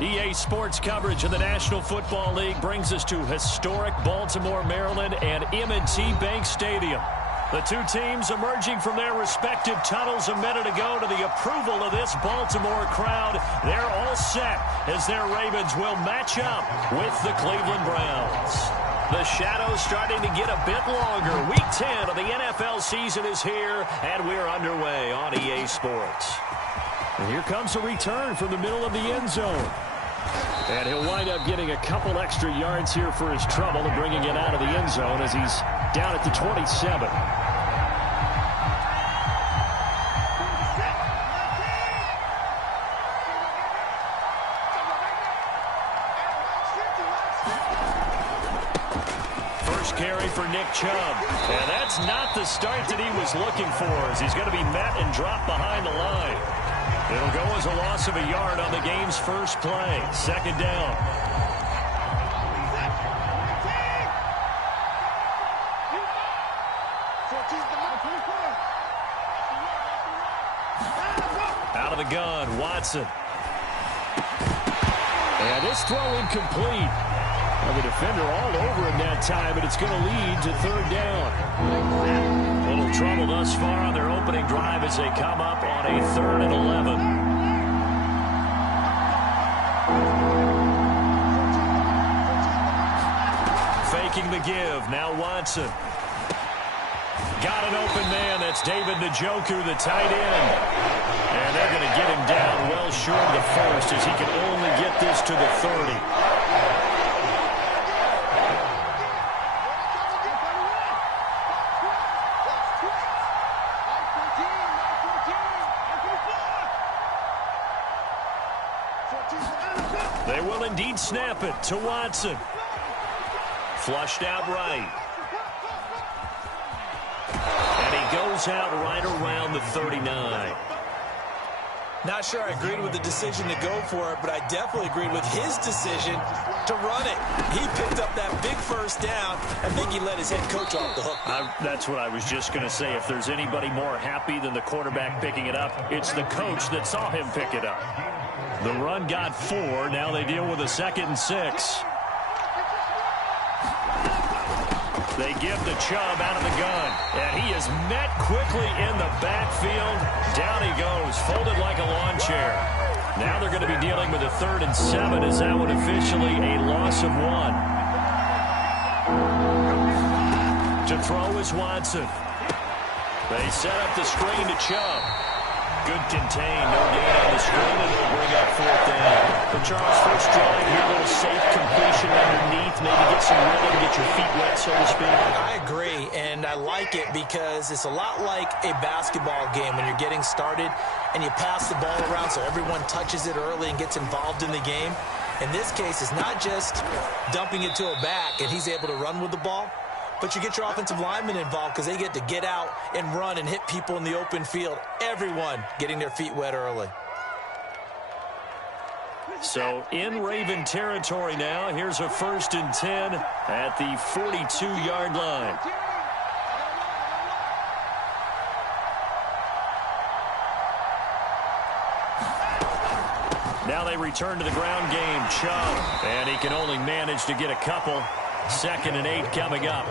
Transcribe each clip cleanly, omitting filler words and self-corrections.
EA Sports coverage of the National Football League brings us to historic Baltimore, Maryland, and M&T Bank Stadium. The two teams emerging from their respective tunnels a minute ago to the approval of this Baltimore crowd. They're all set as their Ravens will match up with the Cleveland Browns. The shadows starting to get a bit longer. Week 10 of the NFL season is here, and we're underway on EA Sports. And here comes a return from the middle of the end zone. And he'll wind up getting a couple extra yards here for his trouble and bringing it out of the end zone as he's down at the 27. First carry for Nick Chubb. And that's not the start that he was looking for, as he's going to be met and dropped behind the line. It'll go as a loss of a yard on the game's first play. Second down. Out of the gun, Watson. And this throw incomplete. Well, the defender all over him that time, but it's going to lead to third down. Little trouble thus far on their opening drive as they come up on a 3rd and 11. Faking the give. Now Watson. Got an open man. That's David Njoku, the tight end. And they're going to get him down well short of the first as he can only get this to the 30. They will indeed snap it to Watson. Flushed out right. And he goes out right around the 39. Not sure I agreed with the decision to go for it, but I definitely agreed with his decision to run it. He picked up that big first down. I think he let his head coach off the hook. That's what I was just going to say. If there's anybody more happy than the quarterback picking it up, it's the coach that saw him pick it up. The run got 4. Now they deal with a 2nd and 6. They give the Chubb out of the gun. And he is met quickly in the backfield. Down he goes, folded like a lawn chair. Now they're going to be dealing with a 3rd and 7 as that one officially a loss of 1. To throw is Watson. They set up the screen to Chubb. Good contain, no gain on the screen, and they'll bring up 4th down. For Charles, first drive here, a little safe completion underneath, maybe get some rhythm, get your feet wet, so to speak. I agree, and I like it because it's a lot like a basketball game when you're getting started and you pass the ball around so everyone touches it early and gets involved in the game. In this case, it's not just dumping it to a back and he's able to run with the ball, but you get your offensive linemen involved because they get to get out and run and hit people in the open field. Everyone getting their feet wet early. So in Raven territory now, here's a 1st and 10 at the 42-yard line. Now they return to the ground game. Chubb, and he can only manage to get a couple. 2nd and 8 coming up.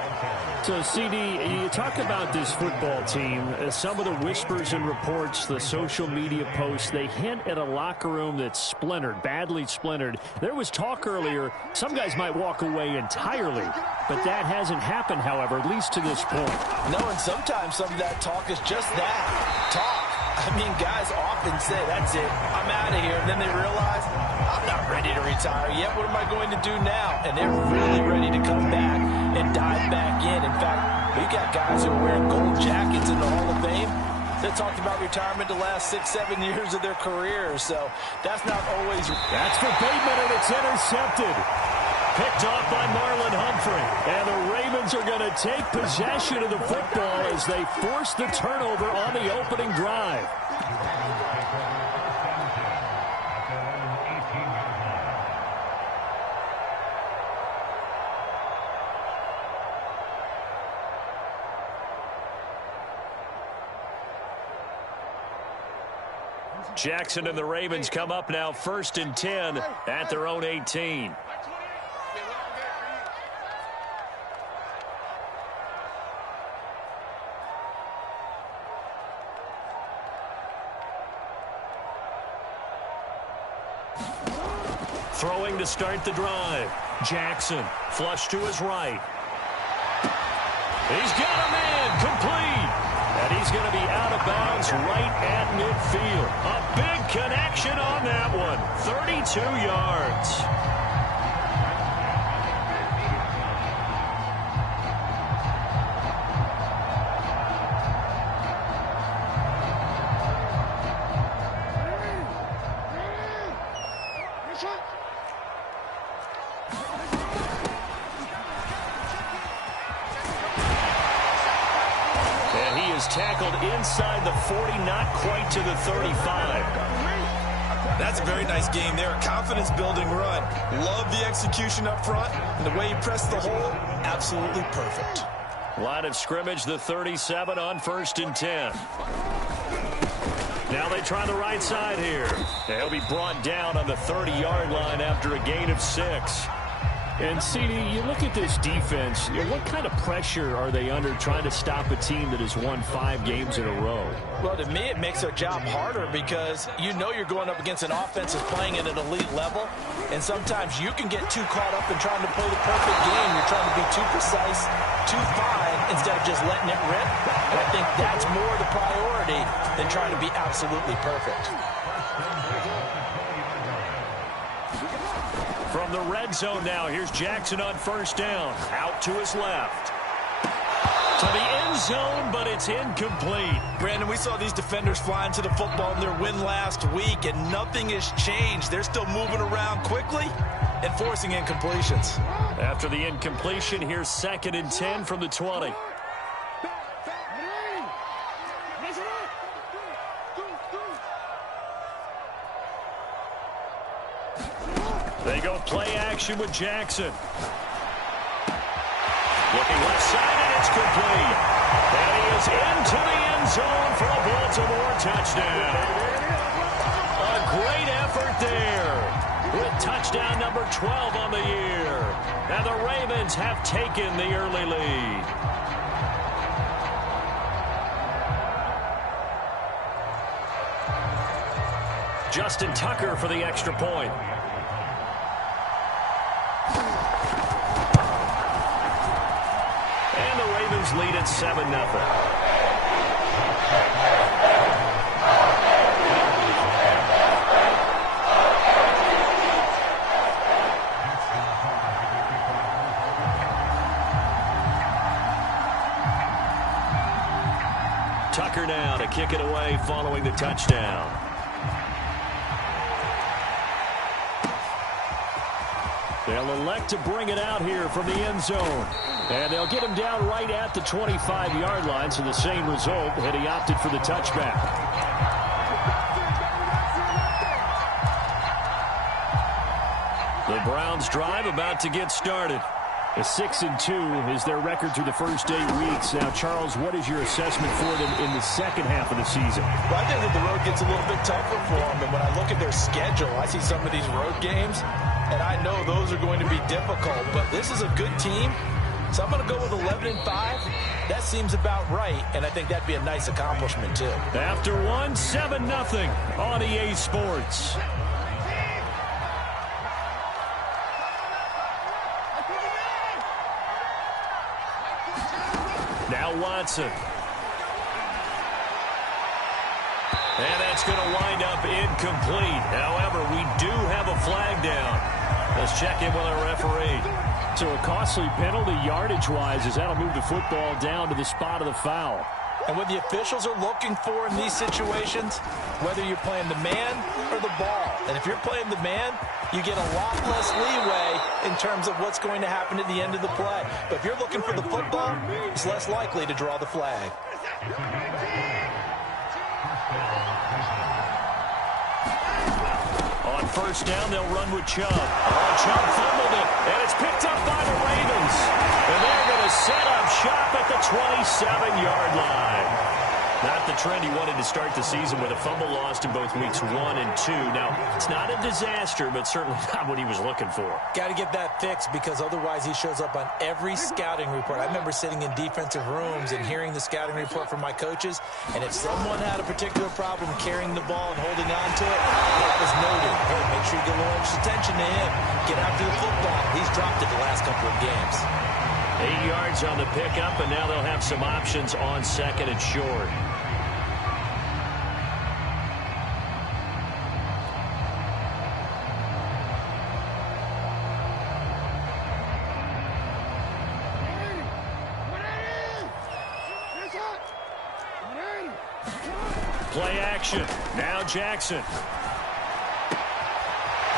So, CD, you talk about this football team. Some of the whispers and reports, the social media posts, they hint at a locker room that's splintered, badly splintered. There was talk earlier, some guys might walk away entirely, but that hasn't happened, however, at least to this point. No, and sometimes some of that talk is just that, talk. I mean, guys often say, that's it, I'm out of here. And then they realize, I'm not ready to retire yet. What am I going to do now? And they're really ready to come back and dive back in. In fact, we got guys who are wearing gold jackets in the Hall of Fame that talked about retirement the last 6-7 years of their careers. So that's not always. That's for Bateman, and it's intercepted. Picked off by Marlon Humphrey. And the Ravens are going to take possession of the football as they force the turnover on the opening drive. Jackson and the Ravens come up now 1st and 10 at their own 18. Throwing to start the drive. Jackson, flush to his right. He's got him in, complete. And he's going to be out of bounds right at midfield. A big connection on that one. 32 yards. Tackled inside the 40, not quite to the 35. That's a very nice game there. A confidence-building run. Love the execution up front. And the way he pressed the hole, absolutely perfect. Line of scrimmage, the 37 on 1st and 10. Now they try the right side here. He'll be brought down on the 30-yard line after a gain of 6. And, CD, you look at this defense, what kind of pressure are they under trying to stop a team that has won 5 games in a row? Well, to me, it makes their job harder because you know you're going up against an offense that's playing at an elite level, and sometimes you can get too caught up in trying to play the perfect game. You're trying to be too precise, too fine, instead of just letting it rip. And I think that's more the priority than trying to be absolutely perfect. From the red zone now, here's Jackson on 1st down. Out to his left. To the end zone, but it's incomplete. Brandon, we saw these defenders flying to the football in their win last week, and nothing has changed. They're still moving around quickly and forcing incompletions. After the incompletion, here's 2nd and 10 from the 20. They go play action with Jackson. Looking left side, and it's complete. And he is into the end zone for a Baltimore touchdown. A great effort there with touchdown number 12 on the year. And the Ravens have taken the early lead. Justin Tucker for the extra point. And the Ravens lead at 7-0. Tucker now to kick it away following the touchdown. They'll elect to bring it out here from the end zone. And they'll get him down right at the 25-yard line, so the same result had he opted for the touchback. The Browns drive about to get started. A 6-2 is their record through the first 8 weeks. Now, Charles, what is your assessment for them in the second half of the season? Well, I think that the road gets a little bit tougher for them. And when I look at their schedule, I see some of these road games, and I know those are going to be difficult. But this is a good team, so I'm going to go with 11-5. That seems about right, and I think that'd be a nice accomplishment, too. After one, 7-0 on EA Sports. Now Watson. And that's going to wind up incomplete. However, we do have a flag down. Let's check in with our referee. So a costly penalty yardage-wise as that'll move the football down to the spot of the foul. And what the officials are looking for in these situations, whether you're playing the man or the ball. And if you're playing the man, you get a lot less leeway in terms of what's going to happen at the end of the play. But if you're looking for the football, it's less likely to draw the flag. On first down, they'll run with Chubb. Oh, Chubb fumbled it, and it's picked up by the Ravens. And they're going to set up shop at the 27-yard line. Not the trend he wanted to start the season with a fumble lost in both weeks 1 and 2. Now, it's not a disaster, but certainly not what he was looking for. Got to get that fixed because otherwise he shows up on every scouting report. I remember sitting in defensive rooms and hearing the scouting report from my coaches, and if someone had a particular problem carrying the ball and holding on to it, that was noted. Hey, make sure you get a little extra attention to him. Get after the football. He's dropped it the last couple of games. 8 yards on the pickup, and now they'll have some options on 2nd and short. Play action. Now Jackson.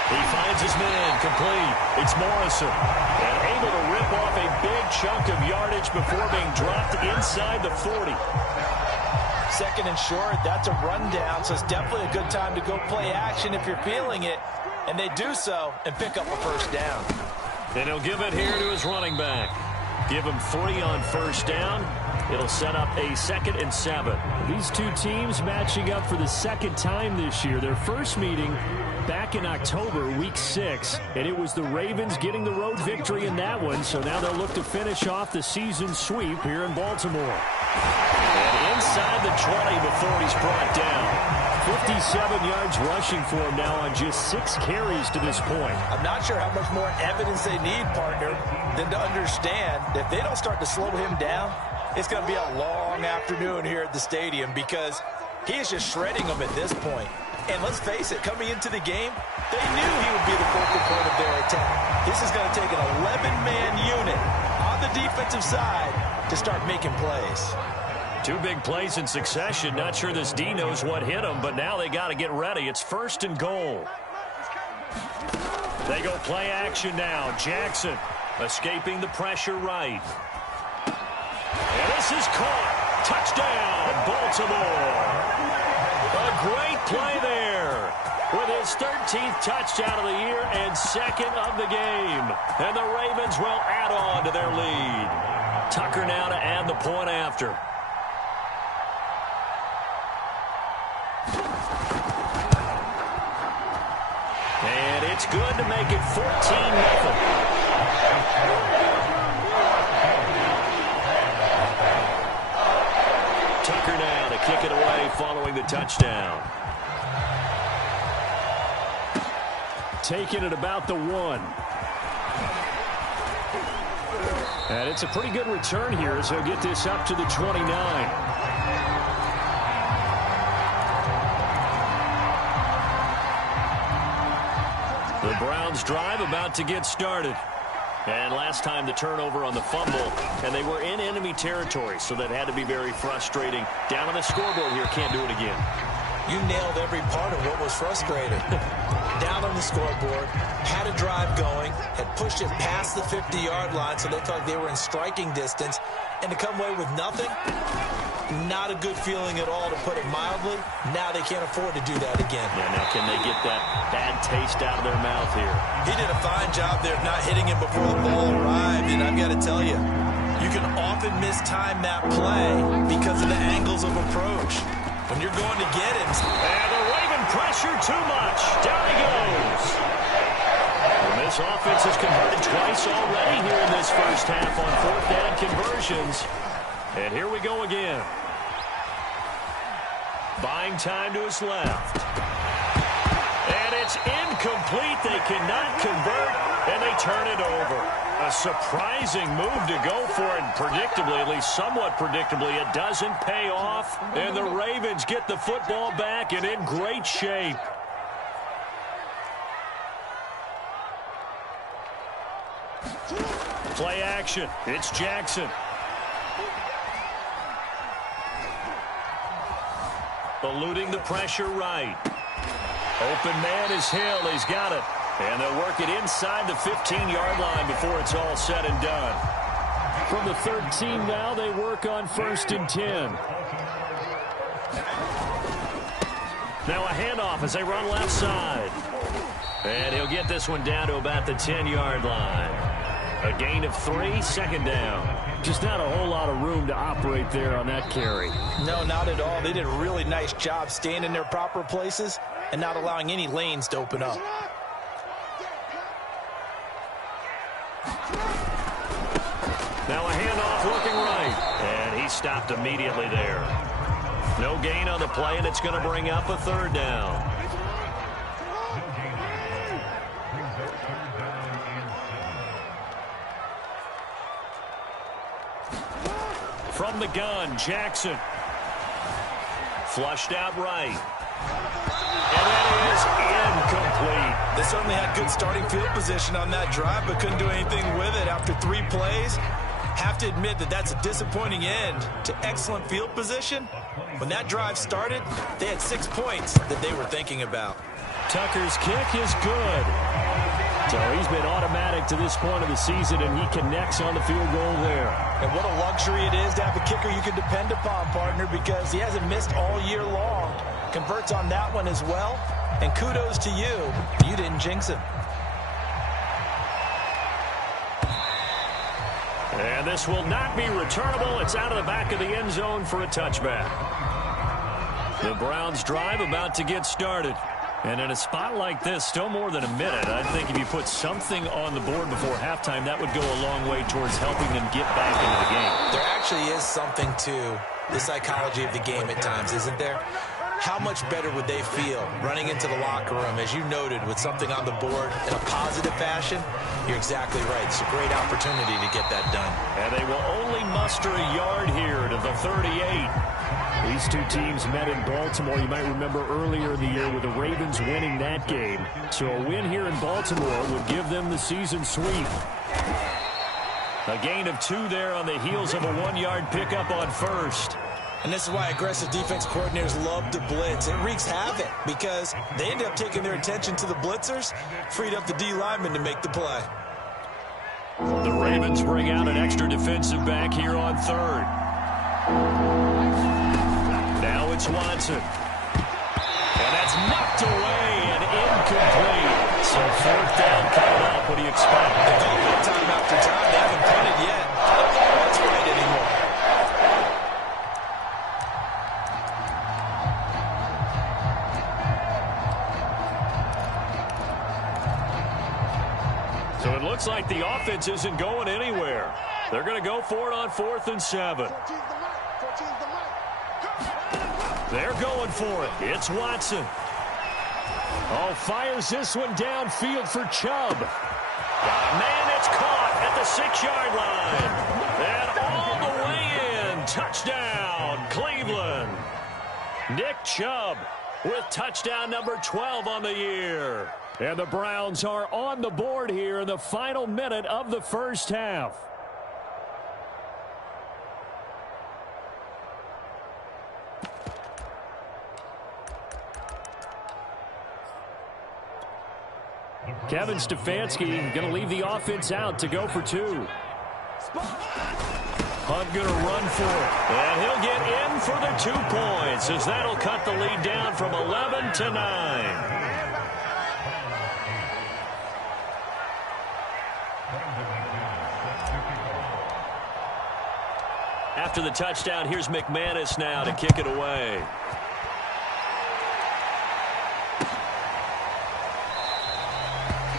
He finds his man complete. It's Morrison. And able to rip off a big chunk of yardage before being dropped inside the 40. 2nd and short, that's a rundown, so it's definitely a good time to go play action if you're feeling it. And they do so and pick up a first down. And he'll give it here to his running back. Give him 3 on first down. It'll set up a 2nd and 7. These two teams matching up for the second time this year. Their first meeting back in October, week 6, and it was the Ravens getting the road victory in that one, so now they'll look to finish off the season sweep here in Baltimore. And inside the 20 before he's brought down. 57 yards rushing for him now on just 6 carries to this point. I'm not sure how much more evidence they need, partner, than to understand that if they don't start to slow him down, it's going to be a long afternoon here at the stadium because he is just shredding them at this point. And let's face it, coming into the game, they knew he would be the focal point of their attack. This is going to take an 11-man unit on the defensive side to start making plays. 2 big plays in succession. Not sure this D knows what hit him, but now they got to get ready. It's 1st and goal. They go play action now. Jackson escaping the pressure right. And this is caught. Touchdown, Baltimore. A great play there with his 13th touchdown of the year and 2nd of the game. And the Ravens will add on to their lead. Tucker now to add the point after. And it's good to make it 14-0. Tucker now to kick it away following the touchdown. Taking it about the 1. And it's a pretty good return here as he'll get this up to the 29. The Browns drive about to get started. And last time the turnover on the fumble, and they were in enemy territory, so that had to be very frustrating. Down on the scoreboard here, can't do it again. You nailed every part of what was frustrating. Down on the scoreboard, had a drive going, had pushed it past the 50-yard line, so they felt they were in striking distance, and to come away with nothing, not a good feeling at all, to put it mildly. Now they can't afford to do that again. Yeah, now can they get that bad taste out of their mouth here? He did a fine job there of not hitting him before the ball arrived, and I've got to tell you, you can often mistime that play because of the angles of approach. When you're going to get him. And the Raven pressure too much. Down he goes. And this offense has converted twice already here in this first half on 4th down conversions. And here we go again. Buying time to his left. And it's incomplete. They cannot convert, and they turn it over. A surprising move to go for it, and predictably, at least somewhat predictably, it doesn't pay off. And the Ravens get the football back and in great shape. Play action. It's Jackson. Eluding the pressure right. Open man is Hill. He's got it. And they'll work it inside the 15-yard line before it's all said and done. From the 13 now, they work on 1st and 10. Now a handoff as they run left side. And he'll get this one down to about the 10-yard line. A gain of 3, second down. Just not a whole lot of room to operate there on that carry. No, not at all. They did a really nice job staying in their proper places and not allowing any lanes to open up. Now a handoff looking right. And he stopped immediately there. No gain on the play, and it's going to bring up a third down. From the gun, Jackson. Flushed out right. And that is incomplete. They certainly had good starting field position on that drive, but couldn't do anything with it after 3 plays. Have to admit that that's a disappointing end to excellent field position. When that drive started, they had 6 points that they were thinking about. Tucker's kick is good. So he's been automatic to this point of the season, and he connects on the field goal there. And what a luxury it is to have a kicker you can depend upon, partner, because he hasn't missed all year long. Converts on that one as well. And kudos to you. You didn't jinx him. And this will not be returnable. It's out of the back of the end zone for a touchback. The Browns' drive about to get started. And in a spot like this, still more than a minute, I think if you put something on the board before halftime, that would go a long way towards helping them get back into the game. There actually is something to the psychology of the game at times, isn't there? How much better would they feel running into the locker room, as you noted, with something on the board in a positive fashion? You're exactly right. It's a great opportunity to get that done. And they will only muster a yard here to the 38. These two teams met in Baltimore. You might remember earlier in the year with the Ravens winning that game. So a win here in Baltimore would give them the season sweep. A gain of 2 there on the heels of a 1-yard pickup on first. And this is why aggressive defense coordinators love to blitz. It wreaks havoc because they end up taking their attention to the blitzers, freed up the D lineman to make the play. The Ravens bring out an extra defensive back here on third. Now it's Watson. And that's knocked away and incomplete. So fourth down coming up. What do you expect? They call it time after time. They haven't punted yet. That's right anymore. So it looks like the offense isn't going anywhere. They're going to go for it on 4th and 7. They're going for it. It's Watson. Oh, fires this one downfield for Chubb. Man, it's caught at the 6-yard line. And all the way in. Touchdown, Cleveland. Nick Chubb with touchdown number 12 on the year. And the Browns are on the board here in the final minute of the first half. Kevin Stefanski going to leave the offense out to go for 2. Hunt going to run for it. And he'll get in for the 2 points as that'll cut the lead down from 11 to 9. After the touchdown, here's McManus now to kick it away.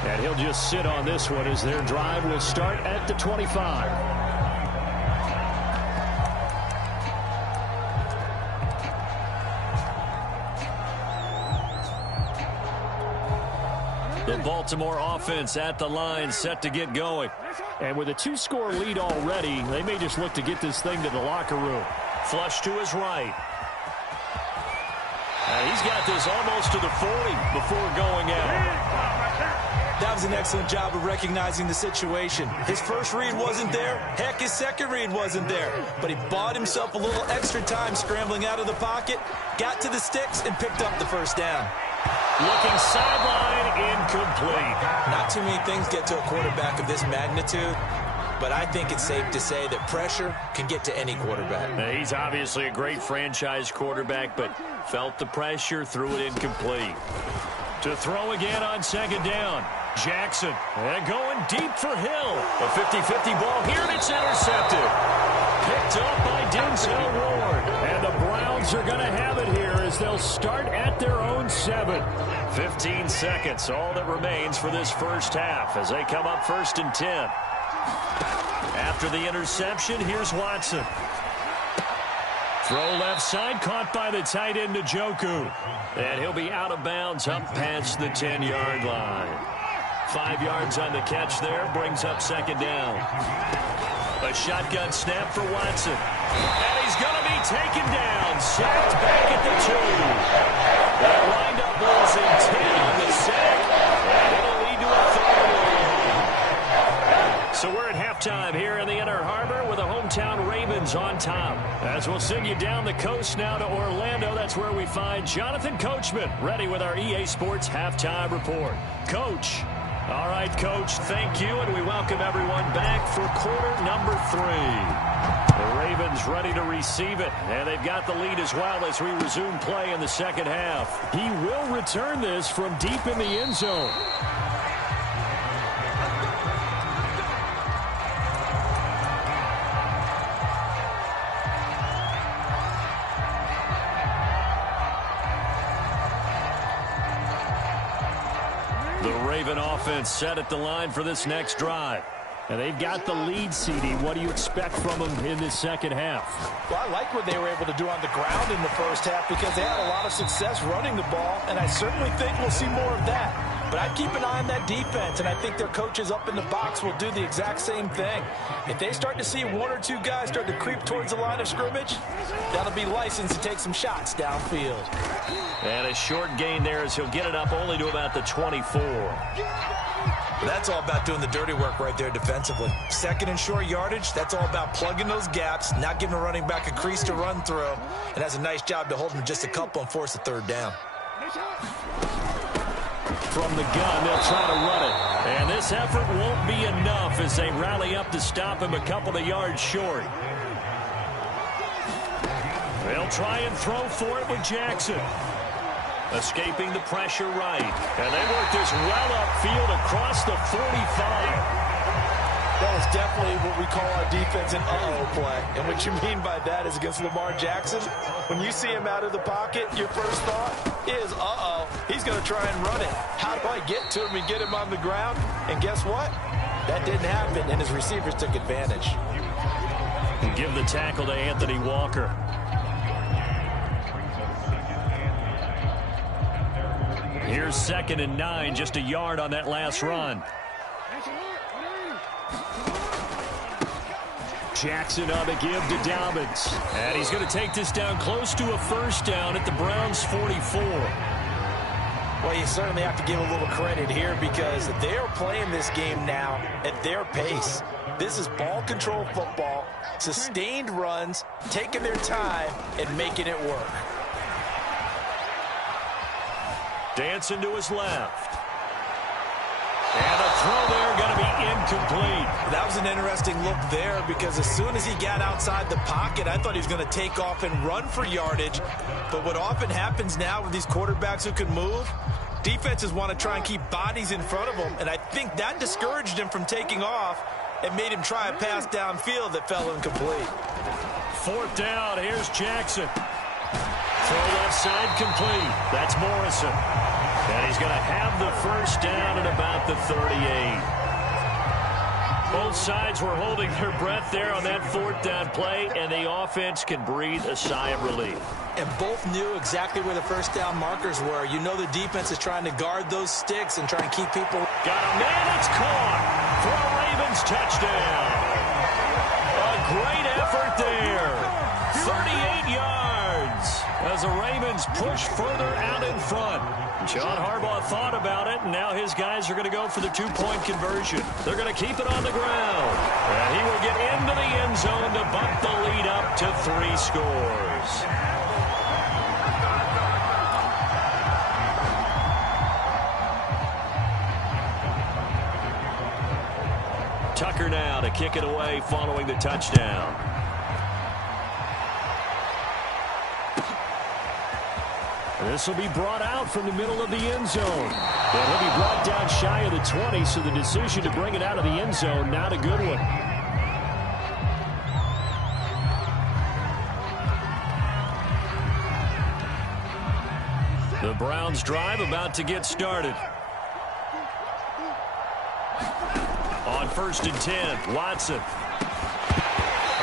And he'll just sit on this one as their drive will start at the 25. The Baltimore offense at the line, set to get going. And with a 2-score lead already, they may just look to get this thing to the locker room. Flush to his right. And he's got this almost to the 40 before going out. That was an excellent job of recognizing the situation. His first read wasn't there. Heck, his second read wasn't there. But he bought himself a little extra time scrambling out of the pocket, got to the sticks, and picked up the first down. Looking sideline, incomplete. Not too many things get to a quarterback of this magnitude, but I think it's safe to say that pressure can get to any quarterback. He's obviously a great franchise quarterback, but felt the pressure, threw it incomplete. To throw again on second down. Jackson, and going deep for Hill. A 50-50 ball here, and it's intercepted. Picked up by Denzel Ward. And the Browns are going to have it here as they'll start at their own 7. 15 seconds, all that remains for this first half as they come up 1st and 10. After the interception, here's Watson. Throw left side, caught by the tight end, Njoku. And he'll be out of bounds up past the 10-yard line. 5 yards on the catch there, brings up 2nd down. A shotgun snap for Watson. And he's going to be taken down, sacked back at the 2. That windup losing 10 on the sack, and it'll lead to a 3rd. So we're at halftime here in the Inner Harbor with the hometown Ravens on top. As we'll send you down the coast now to Orlando, that's where we find Jonathan Coachman, ready with our EA Sports Halftime Report. Coach. All right, Coach, thank you, and we welcome everyone back for quarter number 3. The Ravens ready to receive it, and they've got the lead as well as we resume play in the second half. He will return this from deep in the end zone. Raven offense set at the line for this next drive. And they've got the lead, CD. What do you expect from them in this second half? Well, I like what they were able to do on the ground in the first half because they had a lot of success running the ball, and I certainly think we'll see more of that. But I'd keep an eye on that defense, and I think their coaches up in the box will do the exact same thing. If they start to see 1 or 2 guys start to creep towards the line of scrimmage, that'll be licensed to take some shots downfield. And a short gain there as he'll get it up only to about the 24. That's all about doing the dirty work right there defensively. 2nd and short yardage, that's all about plugging those gaps, not giving a running back a crease to run through, and has a nice job to hold him just a couple and force a 3rd down. From the gun, they'll try to run it. And this effort won't be enough as they rally up to stop him a couple of yards short. They'll try and throw for it with Jackson. Escaping the pressure right. And they work this well upfield across the 45. That is definitely what we call our defense an uh-oh play. And what you mean by that is against Lamar Jackson, when you see him out of the pocket, your first thought is, uh-oh, he's going to try and run it. How do I get to him and get him on the ground? And guess what? That didn't happen, and his receivers took advantage. And give the tackle to Anthony Walker. Here's 2nd and 9, just a yard on that last run. Jackson on the give to Dobbins. And he's going to take this down close to a 1st down at the Browns' 44. Well, you certainly have to give a little credit here because they are playing this game now at their pace. This is ball control football, sustained runs, taking their time, and making it work. Dancing to his left. And a throw there going to be incomplete. That was an interesting look there because as soon as he got outside the pocket, I thought he was going to take off and run for yardage. But what often happens now with these quarterbacks who can move, defenses want to try and keep bodies in front of them. And I think that discouraged him from taking off and made him try a pass downfield that fell incomplete. 4th down, here's Jackson. Throw left side complete. That's Morrison. And he's going to have the 1st down at about the 38. Both sides were holding their breath there on that 4th down play, and the offense can breathe a sigh of relief. And both knew exactly where the 1st down markers were. You know the defense is trying to guard those sticks and try and keep people. Got a man, it's caught for a Ravens touchdown. A great effort there. 38 yards as the Ravens push further out in front. John Harbaugh thought about it, and now his guys are going to go for the 2-point conversion. They're going to keep it on the ground. And he will get into the end zone to bump the lead up to 3 scores. Tucker now to kick it away following the touchdown. This will be brought out from the middle of the end zone. And he'll be brought down shy of the 20, so the decision to bring it out of the end zone, not a good one. The Browns drive about to get started. On 1st and 10, Watson.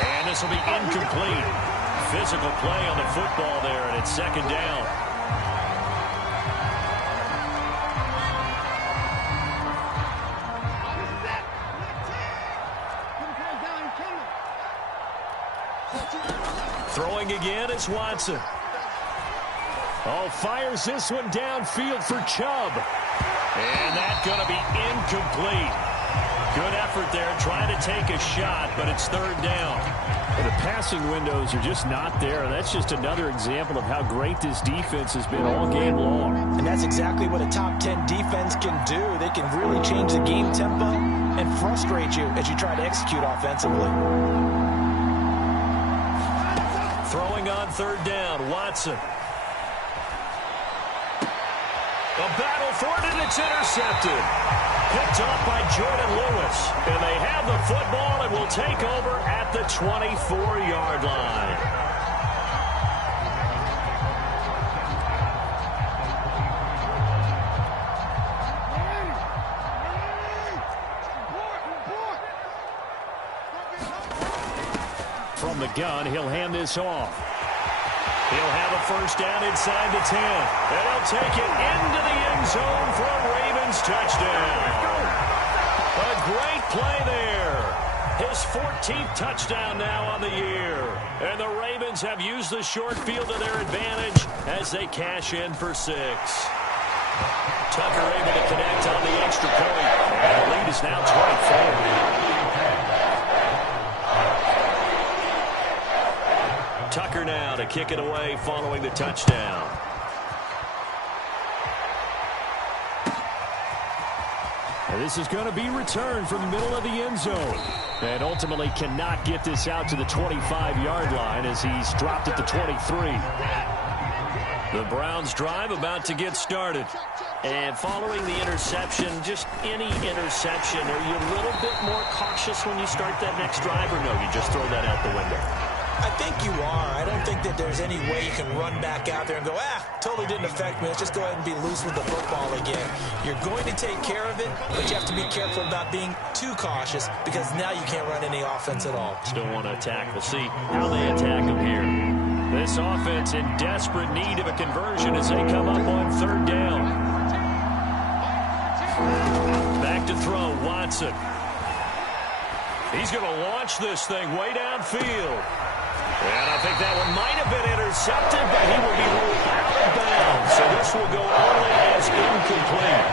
And this will be incomplete. Physical play on the football there, and it's 2nd down. Throwing again is Watson. Oh, fires this one downfield for Chubb. And that's going to be incomplete. Good effort there, trying to take a shot, but it's 3rd down. And the passing windows are just not there. And that's just another example of how great this defense has been all game long. And that's exactly what a top 10 defense can do. They can really change the game tempo and frustrate you as you try to execute offensively. Throwing on 3rd down, Watson. A battle for it, and it's intercepted. Picked off by Jordan Lewis. And they have the football and will take over at the 24-yard line. From the gun, he'll hand this off. He'll have a 1st down inside the 10. And he'll take it into the end zone for a Ravens touchdown. A great play there. His 14th touchdown now on the year. And the Ravens have used the short field to their advantage as they cash in for 6. Tucker able to connect on the extra point. And the lead is now 24. Tucker now to kick it away following the touchdown. And this is going to be returned from the middle of the end zone. And ultimately cannot get this out to the 25-yard line as he's dropped at the 23. The Browns drive about to get started. And following the interception, just any interception, are you a little bit more cautious when you start that next drive, or no, you just throw that out the window? I think you are. I don't think that there's any way you can run back out there and go, totally didn't affect me. Let's just go ahead and be loose with the football again. You're going to take care of it, but you have to be careful about being too cautious because now you can't run any offense at all. Still want to attack. We'll see how they attack them here. This offense in desperate need of a conversion as they come up on 3rd down. Back to throw, Watson. He's going to launch this thing way downfield. And I think that one might have been intercepted, but he will be ruled out of bounds. So this will go only as incomplete.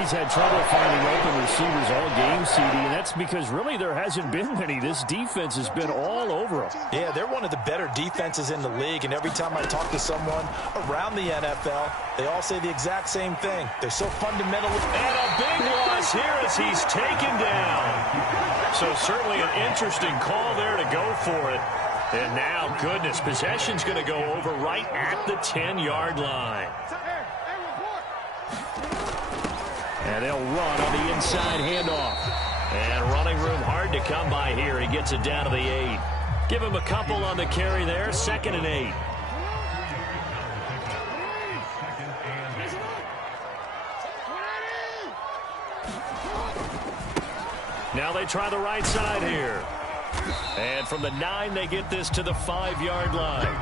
He's had trouble finding open receivers all game, CD, and that's because really there hasn't been many. This defense has been all over him. Yeah, they're one of the better defenses in the league, and every time I talk to someone around the NFL, they all say the exact same thing. They're so fundamental. And a big loss here as he's taken down. So certainly an interesting call there to go for it. And now, goodness, possession's going to go over right at the 10-yard line. And they'll run on the inside handoff. And running room hard to come by here. He gets it down to the 8. Give him a couple on the carry there. 2nd and 8. Now they try the right side here. And from the 9, they get this to the 5-yard line.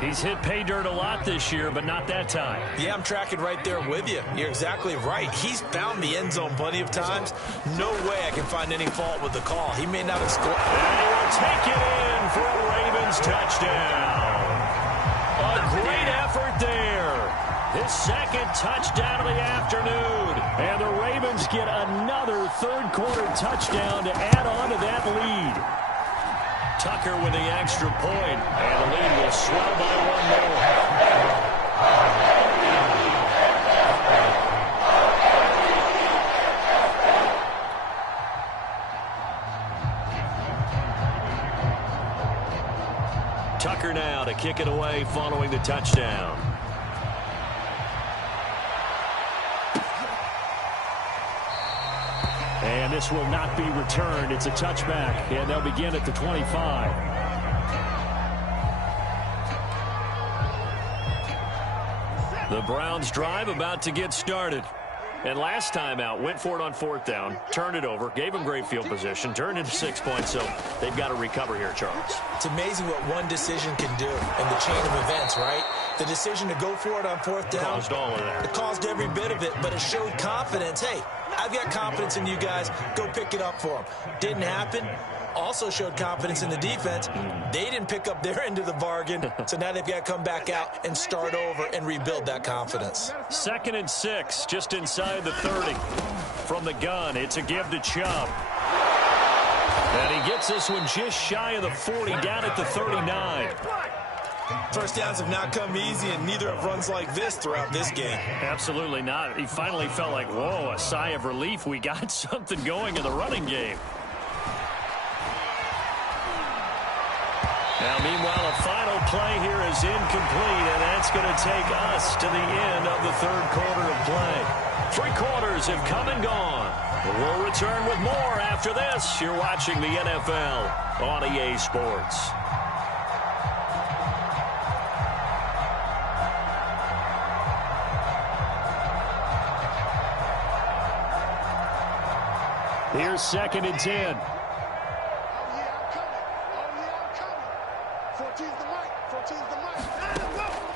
He's hit pay dirt a lot this year, but not that time. Yeah, I'm tracking right there with you. You're exactly right. He's found the end zone plenty of times. No way I can find any fault with the call. He may not have scored. And he will take it in for a Ravens touchdown. A great effort there. His 2nd touchdown of the afternoon. And the Ravens get another 3rd-quarter touchdown to add on to that lead. Tucker with the extra point, and the lead will swell by 1 more. Tucker now to kick it away following the touchdown. And this will not be returned. It's a touchback, and they'll begin at the 25. The Browns drive about to get started. And last time out, went for it on 4th down, turned it over, gave them great field position, turned into 6 points, so they've got to recover here, Charles. It's amazing what one decision can do in the chain of events, right? The decision to go for it on 4th down. Caused all of that. It caused every bit of it, but it showed confidence. Hey, I've got confidence in you guys. Go pick it up for them. Didn't happen. Also showed confidence in the defense. They didn't pick up their end of the bargain, so now they've got to come back out and start over and rebuild that confidence. 2nd and 6, just inside the 30. From the gun, it's a give to Chubb. And he gets this one just shy of the 40, down at the 39. First downs have not come easy, and neither have runs like this throughout this game. Absolutely not. He finally felt like, whoa, a sigh of relief. We got something going in the running game. Now, meanwhile, a final play here is incomplete, and that's going to take us to the end of the 3rd quarter of play. 3 quarters have come and gone. We'll return with more after this. You're watching the NFL on EA Sports. Here's 2nd and 10.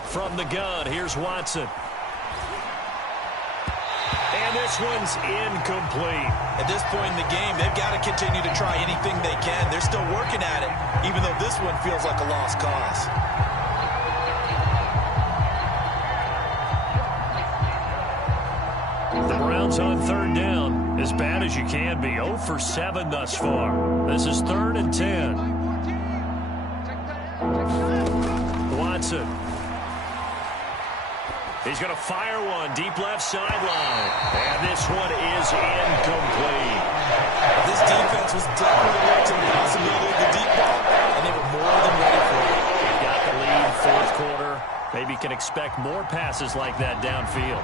From the gun, here's Watson. And this one's incomplete. At this point in the game, they've got to continue to try anything they can. They're still working at it, even though this one feels like a lost cause. The Browns on 3rd down, as bad as you can be. 0 for 7 thus far. This is 3rd and 10. Watson. He's going to fire one deep left sideline. And this one is incomplete. This defense was definitely ready to the possibility of the deep ball, and they were more than ready for it. They've got the lead, 4th quarter. Maybe can expect more passes like that downfield.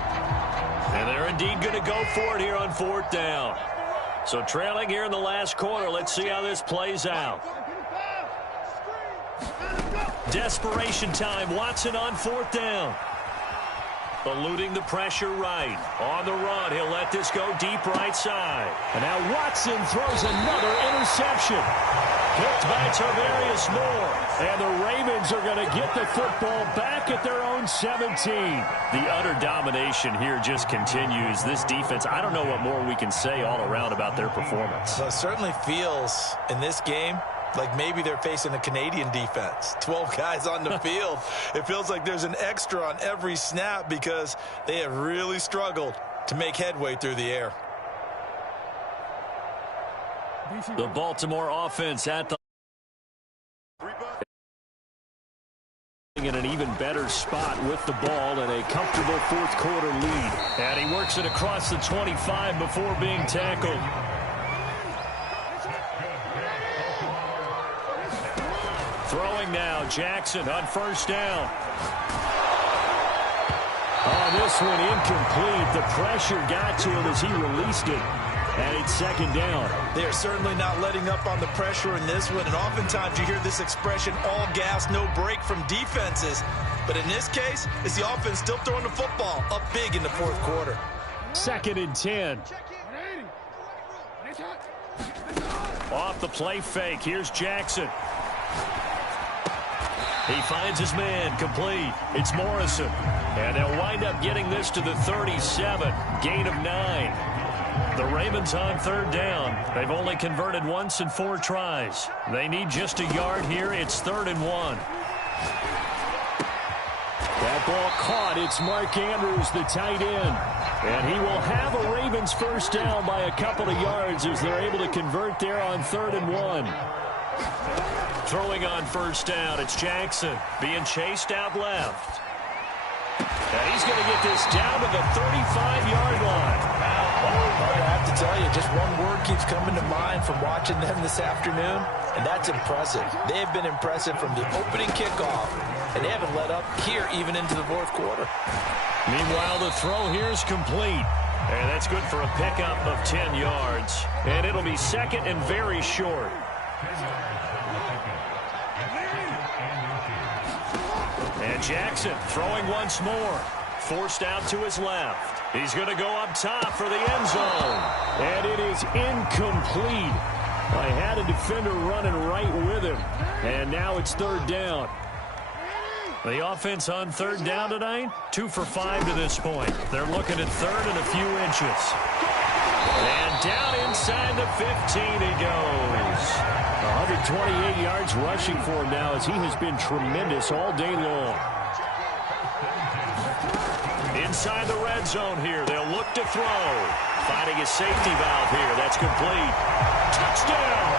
And they're indeed going to go for it here on 4th down. So trailing here in the last quarter. Let's see how this plays out. Desperation time. Watson on 4th down. Eluding the pressure right. On the run, he'll let this go deep right side. And now Watson throws another interception. Picked by Tarvarius Moore. And the Ravens are going to get the football back at their own 17. The utter domination here just continues. This defense, I don't know what more we can say all around about their performance. Well, it certainly feels in this game like maybe they're facing a Canadian defense. 12 guys on the field. It feels like there's an extra on every snap because they have really struggled to make headway through the air. The Baltimore offense at the in an even better spot with the ball and a comfortable 4th quarter lead. And he works it across the 25 before being tackled. Throwing now, Jackson on 1st down. Oh, this one incomplete. The pressure got to him as he released it. And it's 2nd down. They are certainly not letting up on the pressure in this one. And oftentimes you hear this expression, all gas, no break from defenses. But in this case, it's the offense still throwing the football up big in the 4th quarter. 2nd and 10. Off the play fake. Here's Jackson. He finds his man, complete. It's Morrison. And they'll wind up getting this to the 37. Gain of 9. The Ravens on 3rd down. They've only converted once in 4 tries. They need just a yard here. It's 3rd and 1. That ball caught. It's Mark Andrews, the tight end. And he will have a Ravens 1st down by a couple of yards as they're able to convert there on 3rd and 1. Throwing on 1st down, it's Jackson being chased out left. And he's going to get this down to the 35-yard line. I have to tell you, just one word keeps coming to mind from watching them this afternoon, and that's impressive. They have been impressive from the opening kickoff, and they haven't let up here even into the 4th quarter. Meanwhile, the throw here is complete. And that's good for a pickup of 10 yards. And it'll be second and very short. And Jackson throwing once more. Forced out to his left. He's going to go up top for the end zone. And it is incomplete. I had a defender running right with him. And now it's third down. The offense on third down tonight, 2 for 5 to this point. They're looking at third and a few inches. And down inside the 15 he goes. 128 yards rushing for him now as he has been tremendous all day long. Inside the red zone here, they'll look to throw. Finding a safety valve here, that's complete. Touchdown!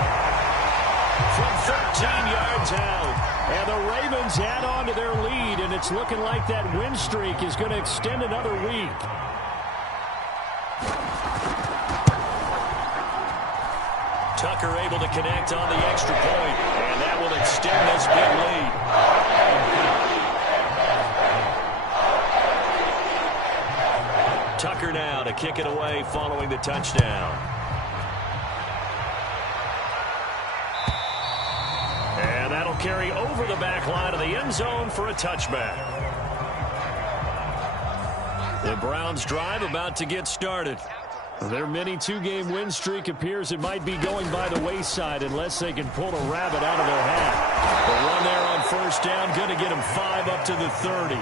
From 13 yards out. And the Ravens add on to their lead, and it's looking like that win streak is going to extend another week. Tucker able to connect on the extra point, and that will extend this big lead. Tucker now to kick it away following the touchdown. And that'll carry over the back line of the end zone for a touchback. The Browns' drive about to get started. Their mini two-game win streak appears it might be going by the wayside unless they can pull a rabbit out of their hat. The run there on first down, going to get them 5 up to the 30.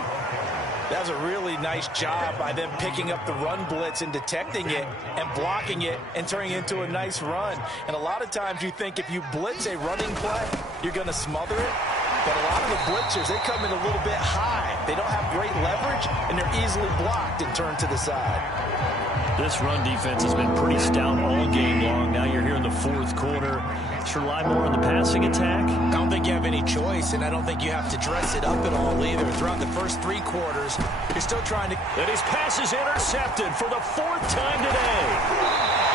That was a really nice job by them picking up the run blitz and detecting it and blocking it and turning it into a nice run. And a lot of times you think if you blitz a running play, you're going to smother it. But a lot of the blitzers, they come in a little bit high. They don't have great leverage, and they're easily blocked and turned to the side. This run defense has been pretty stout all game long. Now you're here in the fourth quarter. Should rely more on the passing attack? I don't think you have any choice, and I don't think you have to dress it up at all either. Throughout the first 3 quarters, you're still trying to... And his pass is intercepted for the 4th time today.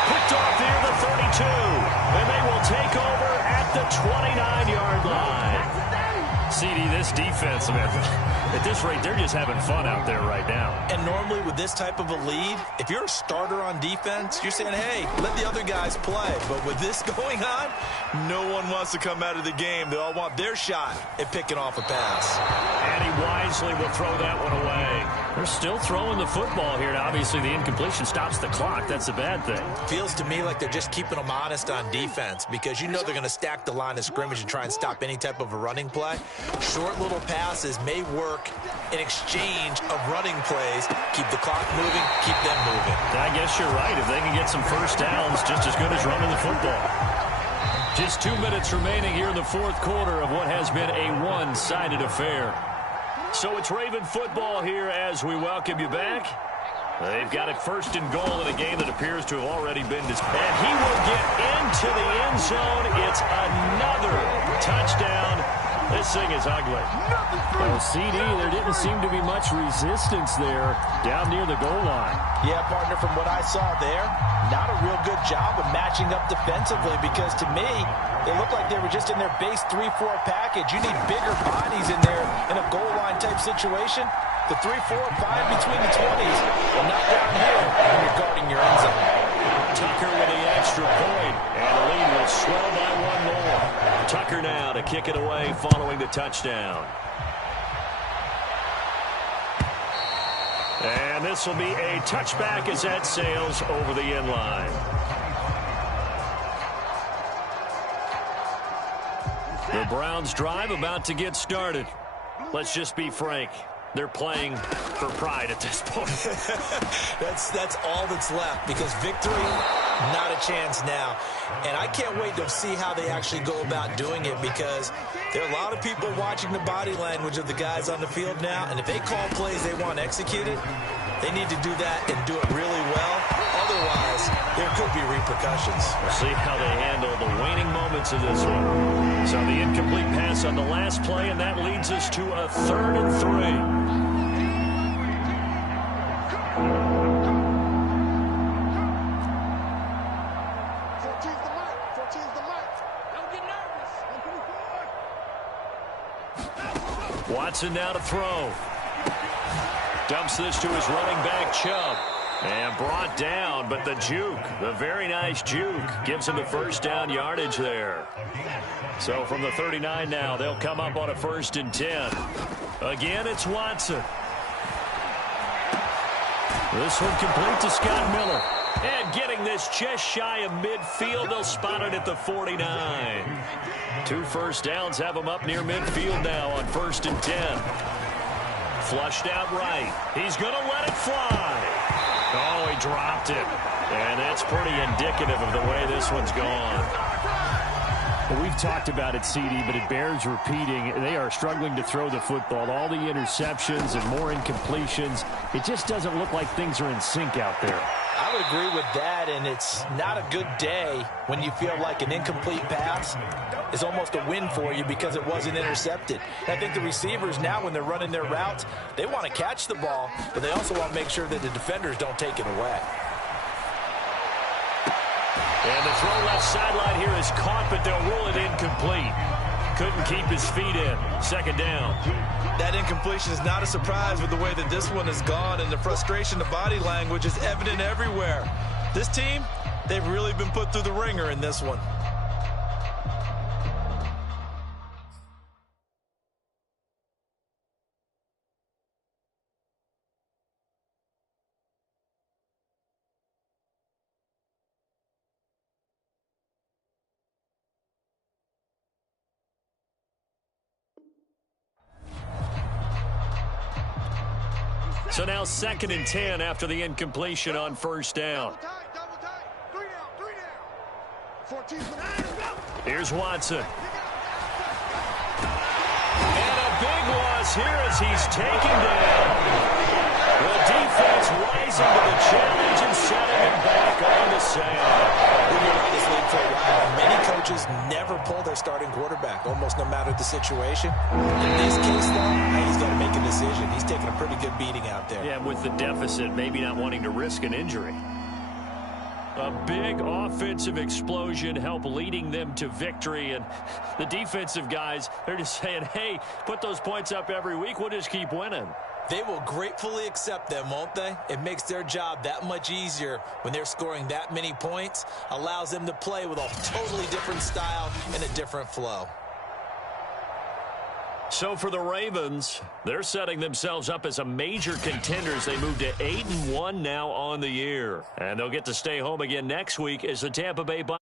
Picked off near the 32, and they will take over at the 29-yard line. CD, this defense, man, at this rate, they're just having fun out there right now. And normally with this type of a lead, if you're a starter on defense, you're saying, hey, let the other guys play. But with this going on, no one wants to come out of the game. They all want their shot at picking off a pass. And he wisely will throw that one away. They're still throwing the football here. Now, obviously, the incompletion stops the clock. That's a bad thing. Feels to me like they're just keeping them honest on defense because you know they're going to stack the line of scrimmage and try and stop any type of a running play. Short little passes may work in exchange of running plays. Keep the clock moving, keep them moving. I guess you're right. If they can get some first downs, just as good as running the football. Just 2 minutes remaining here in the fourth quarter of what has been a one-sided affair. So it's Raven football here as we welcome you back. They've got it first and goal in a game that appears to have already been disputed. And he will get into the end zone. It's another touchdown. This thing is ugly. Well, CD, there didn't seem to be much resistance there down near the goal line. Yeah, partner, from what I saw there, not a real good job of matching up defensively because to me, it looked like they were just in their base 3-4 package. You need bigger bodies in there in a goal line type situation. The 3-4, 5 between the 20s, and not down here when you're guarding your end zone. Tucker with the extra point, and the lead will swell by 1 more. Tucker now to kick it away following the touchdown. And this will be a touchback as that sails over the end line. The Browns drive about to get started. Let's just be frank. They're playing for pride at this point. That's all that's left because victory, not a chance now. And I can't wait to see how they actually go about doing it because there are a lot of people watching the body language of the guys on the field now. And if they call plays they want executed, they need to do that and do it really well. Otherwise, there could be repercussions. We'll see how they handle the waning moments of this one. So the incomplete pass on the last play, and that leads us to a 3rd and 3. Watson now to throw. Dumps this to his running back, Chubb. And brought down, but the juke, the very nice juke, gives him the first down yardage there. So from the 39 now, they'll come up on a 1st and 10. Again, it's Watson. This one complete to Scott Miller. And getting this just shy of midfield, they'll spot it at the 49. 2 first downs have him up near midfield now on 1st and 10. Flushed out right. He's going to let it fly. Oh, he dropped it. And that's pretty indicative of the way this one's gone. Well, we've talked about it, CD, but it bears repeating. They are struggling to throw the football. All the interceptions and more incompletions. It just doesn't look like things are in sync out there. I would agree with that, and it's not a good day when you feel like an incomplete pass is almost a win for you because it wasn't intercepted. And I think the receivers now, when they're running their routes, they want to catch the ball, but they also want to make sure that the defenders don't take it away. And the throw left sideline here is caught, but they'll rule it incomplete. Couldn't keep his feet in. 2nd down. That incompletion is not a surprise with the way that this one has gone, and the frustration, the body language is evident everywhere. This team, they've really been put through the ringer in this one. So now 2nd and 10 after the incompletion on 1st down. Here's Watson. And a big loss here as he's taken down. The defense rising to the challenge and setting him back on the sand. We've been in this league for a while. Many coaches never pull their starting quarterback, almost no matter the situation. In this case, though, he's got to make a decision. He's taking a pretty good beating out there. Yeah, with the deficit, maybe not wanting to risk an injury. A big offensive explosion helped leading them to victory. And the defensive guys, they're just saying, hey, put those points up every week. We'll just keep winning. They will gratefully accept them, won't they? It makes their job that much easier when they're scoring that many points. Allows them to play with a totally different style and a different flow. So for the Ravens, they're setting themselves up as a major contenders. They move to 8-1 now on the year. And they'll get to stay home again next week as the Tampa Bay Buccaneers